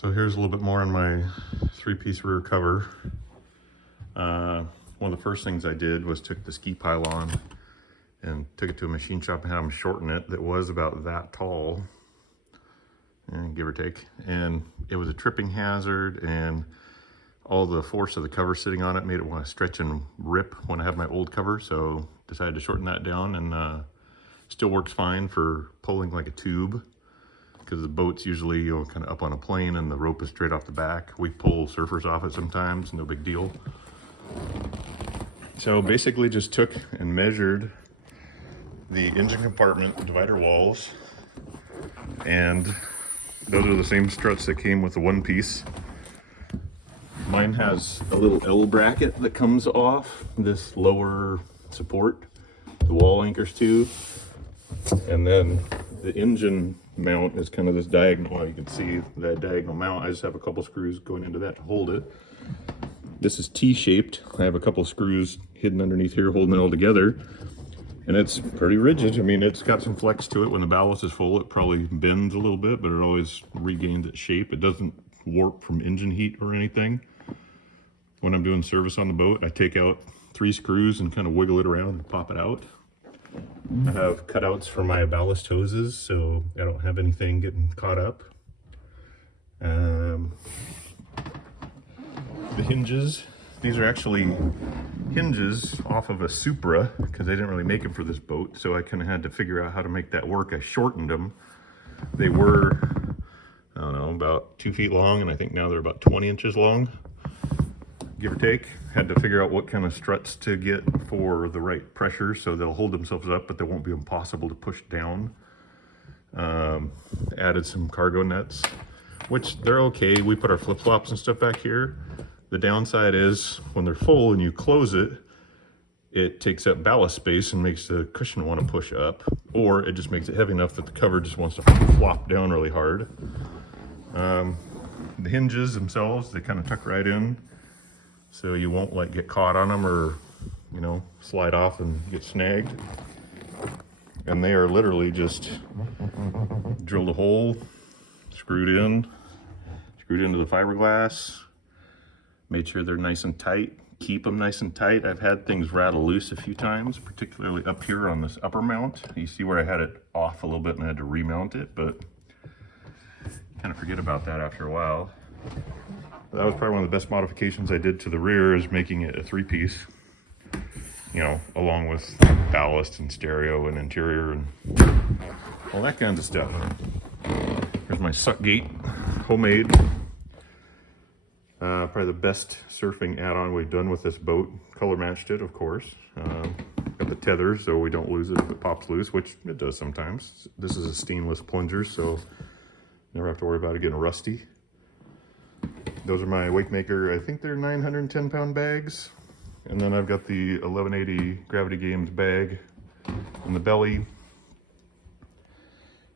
So here's a little bit more on my 3-piece rear cover. One of the first things I did was took the ski pylon and took it to a machine shop and had them shorten it. That was about that tall, give or take. And it was a tripping hazard, and all the force of the cover sitting on it made it want to stretch and rip when I had my old cover. So decided to shorten that down, and still works fine for pulling like a tube, because the boat's usually, you know, kind of up on a plane and the rope is straight off the back. We pull surfers off it sometimes, no big deal. So basically just took and measured the engine compartment divider walls, and those are the same struts that came with the one piece. Mine has a little L bracket that comes off this lower support, the wall anchors to, and then the engine mount is kind of this diagonal. Well, you can see that diagonal mount. I just have a couple screws going into that to hold it. This is T-shaped. I have a couple screws hidden underneath here holding it all together, and it's pretty rigid. I mean, it's got some flex to it. When the ballast is full, it probably bends a little bit, but it always regains its shape. It doesn't warp from engine heat or anything. When I'm doing service on the boat, I take out 3 screws and kind of wiggle it around and pop it out. I have cutouts for my ballast hoses, so I don't have anything getting caught up. The hinges, these are actually hinges off of a Supra, because they didn't really make them for this boat, so I kind of had to figure out how to make that work. I shortened them. They were, I don't know, about 2 feet long, and I think now they're about 20 inches long, give or take. Had to figure out what kind of struts to get for the right pressure so they'll hold themselves up, but they won't be impossible to push down. Added some cargo nets, which they're okay. We put our flip-flops and stuff back here. The downside is when they're full and you close it, it takes up ballast space and makes the cushion want to push up, or it just makes it heavy enough that the cover just wants to flop down really hard. The hinges themselves, they kind of tuck right in, so you won't like get caught on them or, you know, slide off and get snagged. And they are literally just drilled a hole, screwed into the fiberglass, made sure they're nice and tight, keep them nice and tight. I've had things rattle loose a few times, particularly up here on this upper mount. You see where I had it off a little bit and I had to remount it, but kind of forget about that after a while. That was probably one of the best modifications I did to the rear, is making it a 3-piece, you know, along with ballast and stereo and interior and all that kind of stuff. Here's my suck gate, homemade. Probably the best surfing add-on we've done with this boat. Color matched it, of course. Got the tether so we don't lose it if it pops loose, which it does sometimes. This is a stainless plunger, so never have to worry about it getting rusty. Those are my Wake Maker, I think they're 910-pound bags. And then I've got the 1180 Gravity Games bag in the belly.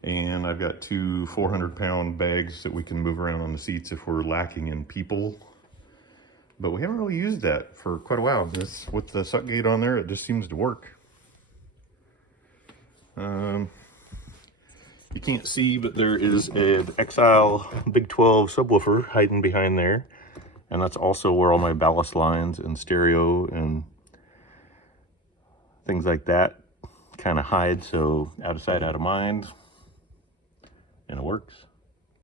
And I've got 2 400-pound bags that we can move around on the seats if we're lacking in people. But we haven't really used that for quite a while. This, with the suck gate on there, it just seems to work. You can't see, but there is an Exile Big 12 subwoofer hiding behind there. And that's also where all my ballast lines and stereo and things like that kind of hide. So out of sight, out of mind. And it works.